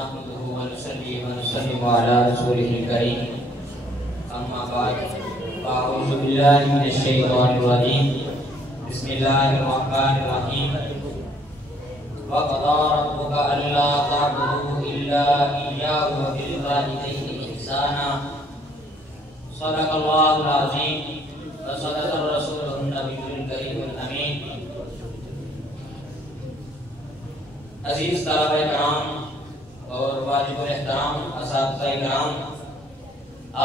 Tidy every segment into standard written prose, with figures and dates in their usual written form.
نحمده ونصلي ونسلم على رسوله الكريم أما بعد أعوذ بالله من الشيطان الرجيم بسم الله الرحمن الرحيم وقضى ربك ألا تعبدوا إلا إياه وبالوالدين إحسانا صدق الله العظيم وصدق الرسول النبي الكريم الأمين عزیز طلبہ کرام اور واجب الاحترام اساتذہ کرام،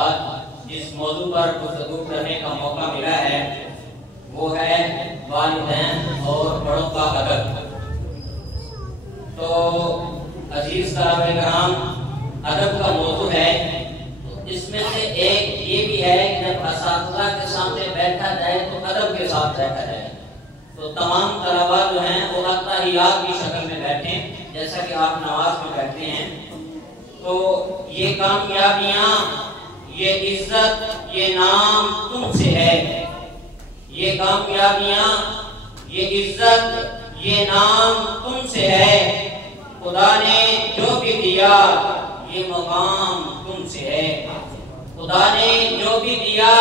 آج جس موضوع پر گفتگو کرنے کا موقع ملا ہے وہ ہے والدین اور بڑوں کا ادب۔ تو عزیز طلبہ کرام، ادب کا موضوع ہے، اس میں سے ایک یہ بھی ہے کہ جب اساتذہ کے سامنے بیٹھا جائے تو ادب کے ساتھ بیٹھا جائے۔ تو تمام طلبہ جو ہیں وہ اتحیات کی شکل میں بیٹھیں، جیسا کہ آپ نماز میں بیٹھتے ہیں۔ تو یہ کامیابیاں، یہ عزت، یہ نام تم سے ہے۔ یہ کامیابیاں، یہ عزت، یہ نام تم سے ہے۔ خدا نے جو بھی دیا یہ مقام تم سے ہے۔ خدا نے جو بھی دیا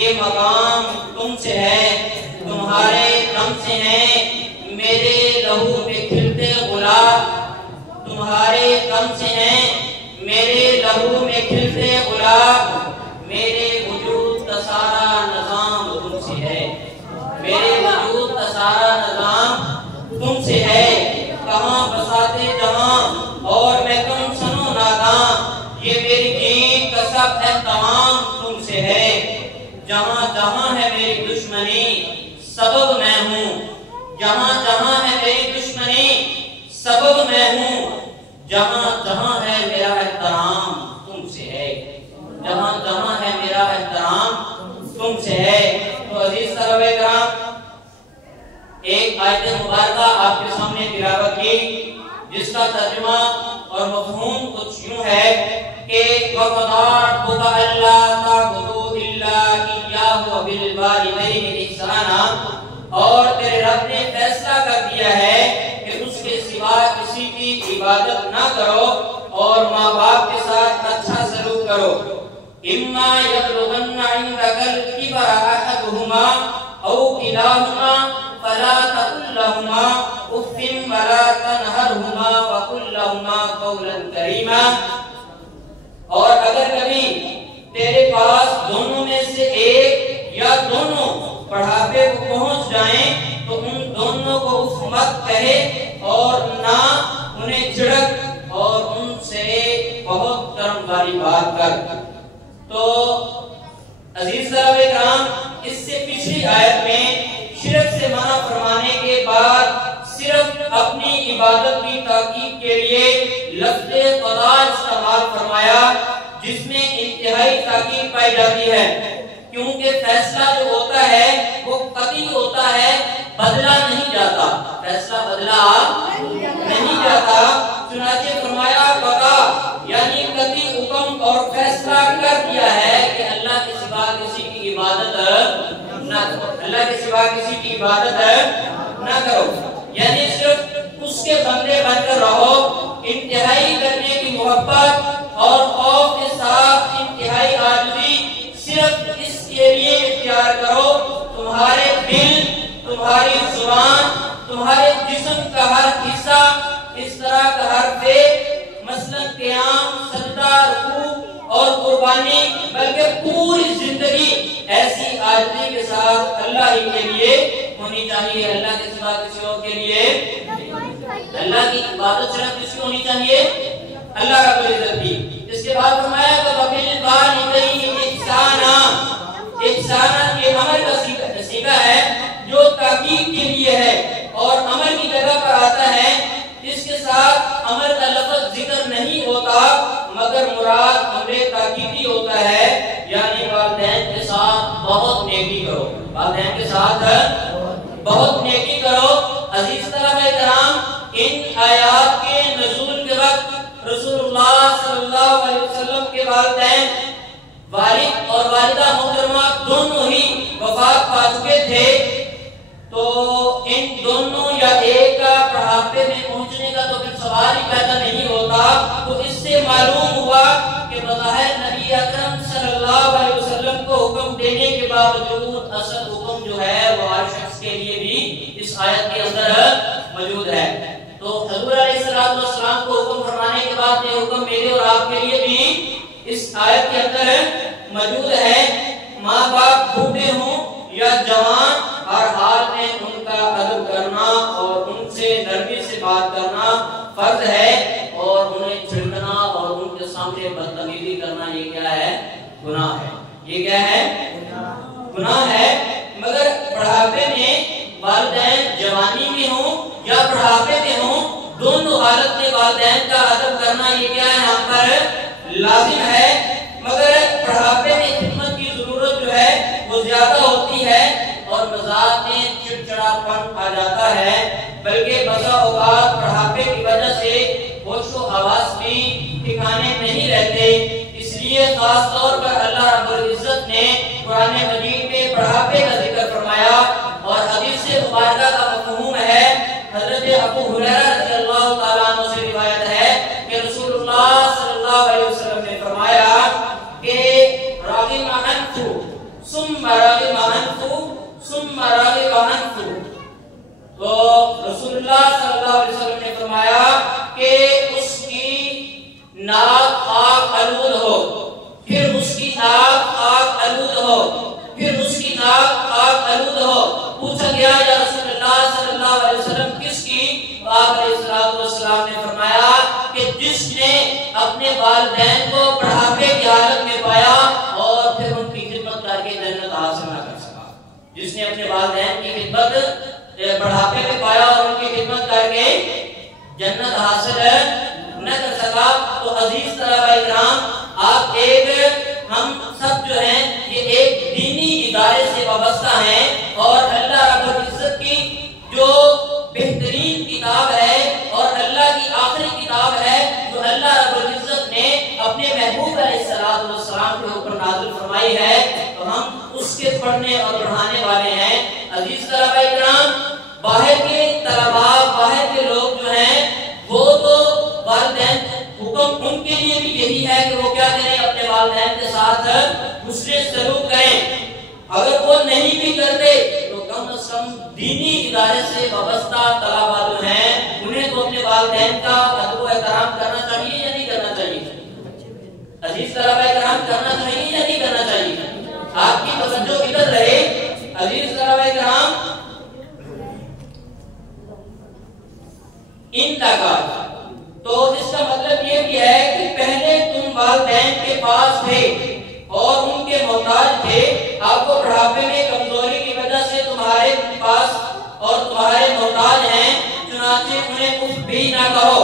یہ مقام تم سے ہے۔ تمہارے غم سے ہیں میرے لہو میں کھلتے گلاب، تمہارے غم سے ہیں میرے لہو میں کھلتے گلاب، میرے وجود کا سارا نظام تم سے ہے، میرے وجود کا سارا نظام تم سے ہے۔ کہاں بساتے جہاں اور میں تم سنو ناداں، یہ میری دین کا سب اہتمام تم سے ہے۔ جہاں جہاں ہے میری دشمنی سبب میں ہوں، جہاں جہاں ہے میری دشمنی سبب میں ہوں، جہاں جہاں ہے میرا احترام تم سے ہے، جہاں جہاں ہے میرا احترام تم سے ہے۔ تو عزیز طلبہ کرام، ایک آیت مبارکہ آپ کے سامنے تلاوت کی جس کا ترجمہ اور مفہوم کچھ یوں ہے کہ وَقَضَىٰ رَبُّكَ أَلَّا تَعْبُدُوا إِلَّا إِيَّاهُ وَبِالْوَالِدَيْنِ إِحْسَانًا، اور تیرے رب نے فیصلہ کر دیا ہے کہ اس کے سوا کسی کی عبادت نہ کرو اور ماں باپ کے ساتھ اچھا سلوک کرو۔ إِمَّا يَبْلُغَنَّ عِندَكَ الْكِبَرَ أَحَدُهُمَا أَوْ كِلَاهُمَا فَلَا تَقُل لَّهُمَا أُفٍّ وَلَا تَنْهَرْهُمَا وَقُل لَّهُمَا قَوْلًا كَرِيمًا، اور اگر کبھی تیرے پاس دونوں میں سے ایک یا دونوں بڑھاپے کو پہنچ جائیں تو ان دونوں کو اف مت کہے اور نہ انہیں جھڑک، اور ان سے بہت کرم والی بات کر۔ تو عزیز طلبہ کرام، اس سے پچھلی آیت میں شرک سے منع فرمانے کے بعد صرف اپنی عبادت کی تاکید کے لیے لفظ قضاء استعمال فرمایا، جس میں انتہائی تاکید پائی جاتی ہے، کیونکہ فیصلہ جو ہوتا ہے وہ قطعی ہوتا ہے، بدلا نہیں جاتا، فیصلہ بدلا نہیں جاتا۔ چنانچہ فرمایا قضا یعنی قطعی حکم اور فیصلہ کر دیا ہے کہ اللہ کے سوا کسی کی عبادت نہ کرو، اللہ کے سوا کسی کی عبادت نہ کرو، یعنی صرف اس کے بندے بن کر رہو، انتہائی کرنے کی محبت اور خوف کے ساتھ انتہائی عاجزی صرف اس کے لیے اختیار کرو۔ تمہارے دل، تمہاری زبان، تمہارے جسم کا ہر حصہ، اس طرح کا ہر فعل، مثلا قیام، سجدہ، رکوع اور قربانی، بلکہ پوری زندگی ایسی عاجزی کے ساتھ اللہ ہی کے لیے ہونی چاہیے، اللہ کے سوا کسی اور کے لیے، اللہ کی عبادت صرف کس کی ہونی چاہیے؟ اللہ رب العزت کی۔ اس کے بعد فرمایا کہ وَبِالْوَالِدَيْنِ إِحْسَانًا، احسانًا یہ امر کا صیغہ ہے جو تاکید کے لیے ہے اور امر کی جگہ پر آتا ہے، اس کے ساتھ امر کا لفظ ذکر نہیں ہوتا مگر مراد امر تاکیدی ہوتا ہے، یعنی والدین کے ساتھ بہت نیکی کرو، والدین کے ساتھ بہت نیکی کرو۔ عزیز طلبہ کرام، ان آیات کے نزول کے وقت رسول اللہ صلی اللہ علیہ وسلم کے والدین، والد اور والدہ محترمہ دونوں ہی وفات پا چکے تھے، تو ان دونوں یا ایک کا بڑھاپے میں پہنچنے کا تو پھر سوال ہی پیدا نہیں ہوتا، معلوم ہوا کہ بظاہر نبی اکرم صلی اللہ علیہ وسلم کو حکم دینے کے باوجود اصل حکم جو ہے وہ ہر شخص کے لیے بھی اس آیت کے اندر موجود ہے. تو حضور علیہ السلام کو حکم فرمانے کے بعد یہ حکم میرے اور آپ کے لیے بھی اس آیت کے اندر موجود ہے. ماں باپ بوڑھے ہوں یا جوان، ہر حال میں ان کا ادب کرنا اور ان سے نرمی سے بات کرنا فرض ہے، اور انہیں چھڑکنا اور ان کے سامنے بدتمیزی کرنا یہ کیا ہے؟ گناہ ہے. یہ کیا ہے؟ گناہ ہے. مگر بڑھاپے میں والدین جوانی میں ہوں یا بڑھاپے میں ہوں، دونوں حالت میں والدین کا ادب کرنا یہ کیا ہے؟ یہاں پر لازم ہے. مگر بڑھاپے میں خدمت کی ضرورت جو ہے وہ زیادہ ہوتی ہے اور مزاج میں چڑچڑاپن آ جاتا ہے، بلکہ بسا اوقات بڑھاپے کی وجہ سے ہوش و حواس بھی ٹھکانے نہیں رہتے. اس لیے خاص طور پر اللہ رب العزت نے قرآن مجید میں بڑھاپے کا ذکر فرمایا، اور حدیث مبارکہ کا مفہوم ہے. حضرت ابو ہریرہ رضی اللہ تعالیٰ عنہ سے روایت ہے کہ رسول اللہ صلی اللہ علیہ وسلم نے فرمایا کہ راغب انفو ثم راغب انفو ثم راغب انفو. تو رسول اللہ صلی اللہ علیہ وسلم نے فرمایا کہ اس کی ناک خاک آلود ہو، پھر اس کی ناک خاک آلود ہو، پھر اس کی ناک خاک آلود ہو. پوچھا گیا یا رسول اللہ صلی اللہ علیہ وسلم کس کی؟ آپ علیہ السلام نے فرمایا کہ جس نے اپنے والدین کو بڑھاپے کی حالت میں پایا اور پھر ان کی خدمت کر کے جنت حاصل نہ کر سکا. جس نے اپنے والدین کی خدمت بڑھاپے میں پایا اور ان کی خدمت کر کے جنت حاصل نہ کر سکا. تو عزیز طلباء کرام، آپ ہم سب جو ہیں یہ ایک دینی ادارے سے وابستہ ہیں، اور اللہ رب العزت کی جو بہترین کتاب ہے اور اللہ کی آخری کتاب ہے جو اللہ رب العزت نے اپنے محبوب علیہ السلام کے اوپر نازل فرمائی ہے، تو ہم اس کے پڑھنے اور پڑھانے والے ہیں. عزیز طلباء کرام، باہر کے طلباء، باہر کے لوگ جو ہیں وہ تو والدین حکم ان کے لیے بھی یہی ہے کہ وہ کیا کریں؟ اپنے والدین کے ساتھ حسن سلوک کریں. اگر وہ نہیں بھی کرتے تو کم از کم دینی ادارے سے وابستہ طلباء جو ہیں انہیں تو اپنے والدین کا ادب و احترام کرنا چاہیے یا نہیں کرنا چاہیے؟ عزیز طلباء کرام، کرنا چاہیے یا نہیں کرنا چاہیے؟ آپ کی توجہ ادھر رہے. عزیز طلباء کرام، ان لگا تو اس کا مطلب یہ بھی ہے کہ پہلے تم والدین کے پاس تھے اور ان کے محتاج تھے. آپ کو بڑھاپے میں کمزوری کی وجہ سے تمہارے پاس اور تمہارے محتاج ہیں، چنانچہ انہیں اف بھی نہ کہو.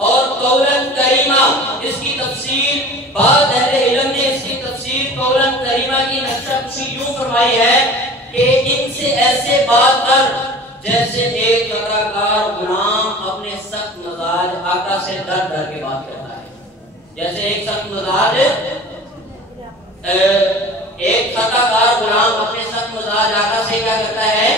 اور قولاً کریمہ، اس کی تفسیر بعض اہل علم نے اس کی تفسیر قولاً کریمہ کی نقشہ کشی یوں فرمائی ہے کہ ان سے ایسے بات کر جیسے ایک اداکار غلام اپنے سخت مزاج آقا سے ڈر ڈر کے بات کرتا ہے. جیسے ایک سخت مزاج ایک اداکار غلام اپنے سخت مزاج آقا سے کیا کرتا ہے؟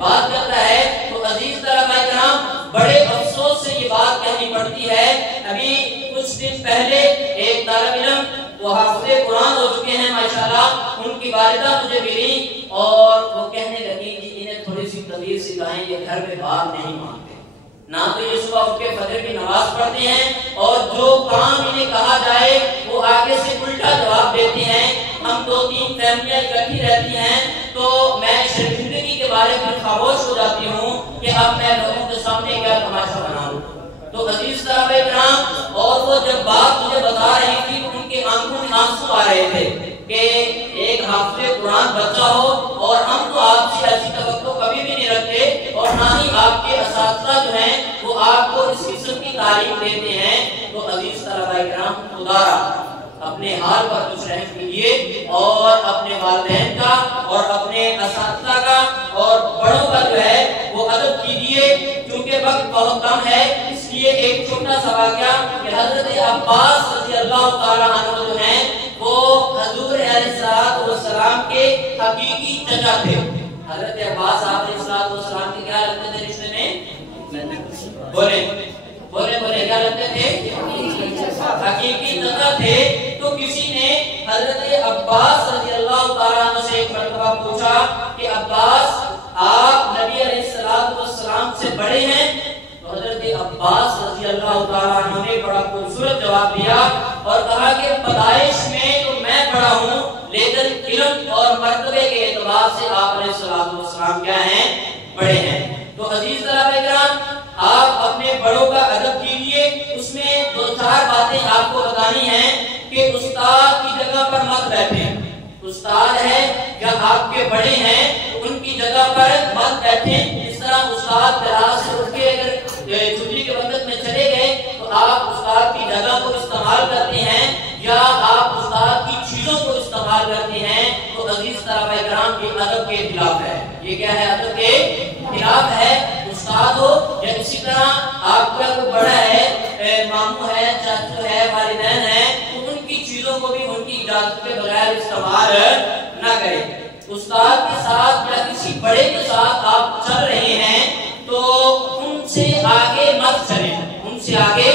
بات کرتا ہے. تو عزیز طلباء کرام، بڑے افسوس سے یہ بات کہنی پڑتی ہے. ابھی کچھ دن پہلے ایک طالب علم وہ حافظ قرآن ہو چکے ہیں ماشاءاللہ، ان کی والدہ مجھے ملی اور وہ کہنے لگی کہ انہیں تھوڑی سی تدبیر سکھائیں، یہ گھر میں بات نہیں مانتے، نہ تو یہ صبح اٹھ کے فجر کی نماز پڑھتے ہیں اور جو کام انہیں کہا جائے وہ آگے سے الٹا جواب دیتے ہیں. ہم 2-3 فیملیاں اکٹھی رہتی ہیں تو میں شرمندگی کے بارے میں خاموش ہو جاتی ہوں کہ اب میں لوگوں کے سامنے کیا تماشا بناؤں. تو عزیز طلباء کرام، اور وہ جب بات مجھے بتا رہی تھی تو ان کے آنکھوں میں آنسو آ رہے تھے کہ ایک حافظ قرآن بچہ ہو اور ہم تو آپ سے ایسی توقع کبھی بھی نہیں رکھتے، اور نہ ہی آپ کے اساتذہ جو ہیں وہ آپ کو اس قسم کی تعلیم دیتے ہیں. تو عزیز طلباء کرام، خدا اپنے حال پر کچھ رحم کیجیے اور اپنے والدین کا اور اپنے اساتذہ کا اور بڑوں کا جو ہے وہ ادب کیجیے. کیونکہ وقت بہت کم ہے، اس لیے ایک چھوٹا سا واقعہ کہ حضرت عباس رضی اللہ تعالیٰ عنہ جو ہیں وہ حضور علیہ السلام کے حقیقی چچا تھے. حضرت عباس علیہ السلام کے کیا لگتے تھے رشتے میں؟ بولے کیا لگتے تھے؟ حقیقی نقا تھے تو کسی نے حضرت عباس رضی اللہ تعالیٰ عنہ سے ایک مرتبہ پوچھا کہ عباس آپ نبی علیہ السلام سے بڑے ہیں؟ تو حضرت عباس رضی اللہ تعالیٰ عنہ نے بڑا خوبصورت جواب دیا اور کہا کہ پیدائش میں تو میں بڑا ہوں لیکن علم اور مرتبے کے اعتبار سے آپ علیہ السلام کیا ہیں؟ بڑے ہیں۔ تو عزیز طلباء کرام آپ اپنے بڑوں کا ادب کیجئے، اس میں دو چار باتیں آپ کو بتانی ہیں کہ استاد کی جگہ پر مت بیٹھیں۔ استاد ہے یا آپ کے بڑے ہیں تو ان کی جگہ پر مت بیٹھیں۔ اس طرح استاد کلاس سے اٹھ کے اگر چھٹی کے وقت میں چلے گئے تو آپ استاد کی جگہ کو استعمال کرتے ہیں یا آپ استاد کی چیزوں کو استعمال کرتے ہیں تو عزیز طلباء کرام یہ ادب کے خلاف ہے۔ یہ کیا ہے؟ ادب کے خلاف ہے۔ استاد ہو یا اسی طرح آپ کا کوئی بڑا ہے، ماموں ہے، چاچو ہے، والدین ہے، تو ان کی چیزوں کو بھی ان کی اجازت کے بغیر استعمال نہ کریں۔ استاد کے ساتھ یا کسی بڑے کے ساتھ آپ چل رہے ہیں تو ان سے آگے مت چلیں، ان سے آگے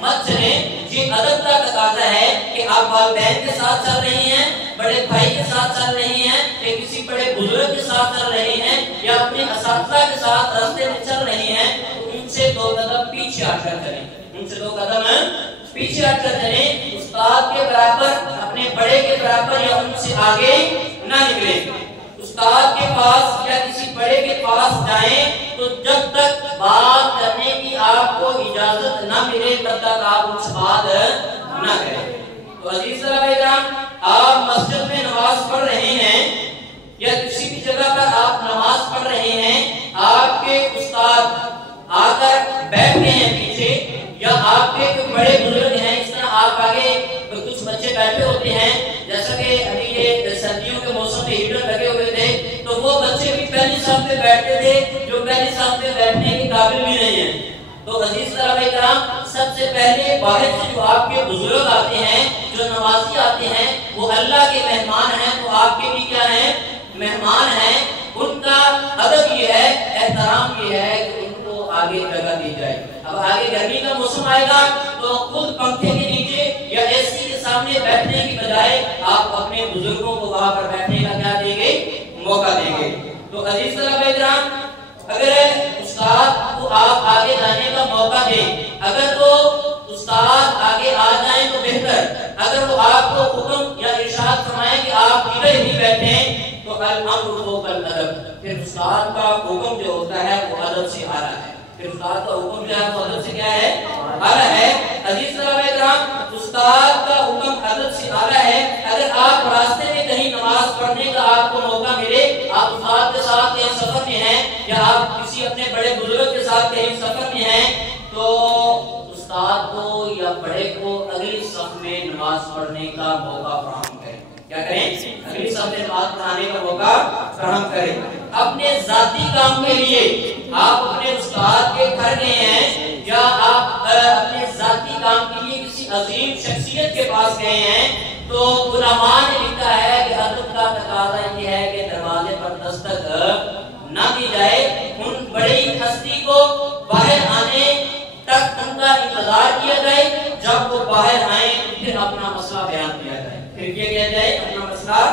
مت چلیں۔ یہ ادب کا تقاضا ہے کہ آپ والدین کے ساتھ چل رہے ہیں، بڑے بھائی کے ساتھ چل رہے ہیں یا کسی بڑے بزرگ کے ساتھ چل رہے ہیں یا اپنے اساتذہ کے ساتھ راستے میں چل رہے ہیں تو ان سے دو قدم پیچھے ہٹ کر چلیں، ان سے دو قدم پیچھے ہٹ کر چلیں۔ استاد کے برابر، اپنے بڑے کے برابر یا ان سے آگے نہ نکلیں۔ استاد کے پاس یا کسی بڑے کے پاس جائیں تو جب تک بات کرنے کی آپ کو اجازت نہ ملے تب تک آپ ان سے بات نہ کریں۔ تو عزیز طلباء کرام آپ مسجد میں نماز پڑھ رہے ہیں یا کسی بھی جگہ پر آپ نماز پڑھ رہے ہیں، آپ کے استاد آ کر بیٹھ گئے ہیں پیچھے یا آپ کے کوئی بڑے بزرگ ہیں، اس طرح آپ آگے کچھ بچے بیٹھے ہوتے ہیں، جیسا کہ ابھی یہ سردیوں کے موسم میں ہیٹر لگے ہوئے تھے تو وہ بچے بھی پہلی صف پہ بیٹھتے تھے جو پہلی صف پہ بیٹھنے کے قابل بھی نہیں ہیں۔ تو عزیز طلباء کرام سب سے پہلے باہر سے جو آپ کے بزرگ آتے ہیں، جو نوازی آتے ہیں، وہ اللہ کے مہمان ہیں تو آپ کے بھی کیا ہیں؟ مہمان ہیں۔ ان کا ادب یہ ہے، احترام یہ ہے کہ ان کو آگے جگہ دی جائے۔ اب آگے گرمی کا موسم آئے گا تو خود پنکھے کے نیچے یا اے سی کے سامنے بیٹھنے کی بجائے آپ اپنے بزرگوں کو وہاں پر بیٹھنے کا کیا دیں گے؟ موقع دیں گے۔ تو عزیز طلباء کرام اگر استاد کو آپ آگے جانے کا موقع دیں، اگر تو استاد آگے آ جائیں تو بہتر، اگر وہ آپ کو حکم یا ارشاد فرمائیں کہ آپ ادھر ہی بیٹھیں تو الامر فوق الادب، پھر استاد کا حکم جو ہوتا ہے وہ ادب سے آ رہا ہے، پھر استاد کا حکم جو ہے وہ ادب سے کیا ہے؟ آ رہا ہے۔ عزیز طلباء کرام استاد کا حکم ادب سے آ رہا ہے۔ اگر آپ راستے میں کہیں نماز پڑھنے کا آپ کو موقع ملے، آپ استاد کے ساتھ کہیں سفر میں ہیں یا آپ کسی اپنے بڑے بزرگ کے ساتھ کہیں سفر میں ہیں تو استاد کو یا بڑے کو اگلی صف میں نماز پڑھنے کا موقع فراہم کریں۔ کیا کریں؟ اگلی صف میں نماز پڑھانے کا موقع فراہم کریں۔ اپنے ذاتی کام کے لیے آپ اپنے استاد کے گھر گئے ہیں یا آپ اپنے ذاتی کام کے لیے کسی عظیم شخصیت کے پاس گئے ہیں تو علماء نے لکھا ہے کہ ادب کا تقاضا یہ ہے کہ دروازے پر دستک نہ دی جائے، ان بڑی ہستی کو باہر آنے تک ان کا انتظار کیا جائے، جب وہ باہر آئیں تو پھر اپنا مسئلہ بیان کیا جائے، پھر کیا کیا جائے؟ اپنا مسئلہ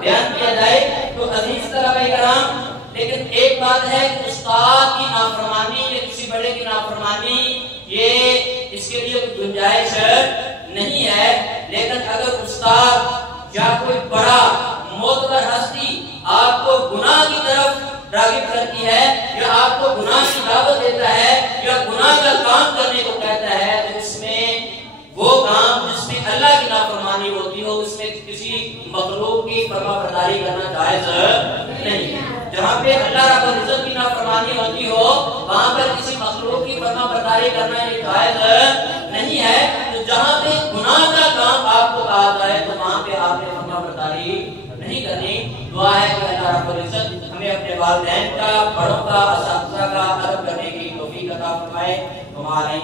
بیان کیا جائے۔ تو عزیز طلباء کرام لیکن ایک بات ہے کہ استاد کی نافرمانی یا کسی بڑے کی نافرمانی یہ اس کے لیے کوئی گنجائش نہیں ہے، لیکن اگر استاد یا کوئی بڑا معتبر ہستی آپ کو گناہ کی طرف راغب کرتی ہے یا آپ کو گناہ کی دعوت دیتا ہے یا گناہ کا کام کرنے کو کہتا ہے تو اس میں وہ کام جس میں اللہ کی نافرمانی ہوتی ہو، اس میں کسی مخلوق کی فرما برداری کرنا جائز نہیں۔ جہاں پہ اللہ رب العزت کی نافرمانی ہوتی ہو وہاں پر کسی مخلوق کی فرما برداری کرنا یہ جائز نہیں ہے۔ تو جہاں پہ گناہ کا کام آپ کو کہا جائے تو وہاں پہ آپ نے فرما برداری نہیں کرنی۔ دعا ہے کہ اللہ رب العزت ہمیں اپنے والدین کا، بڑوں کا، اساتذہ کا ادب کرنے کی توفیق عطا فرمائے۔ ہمارے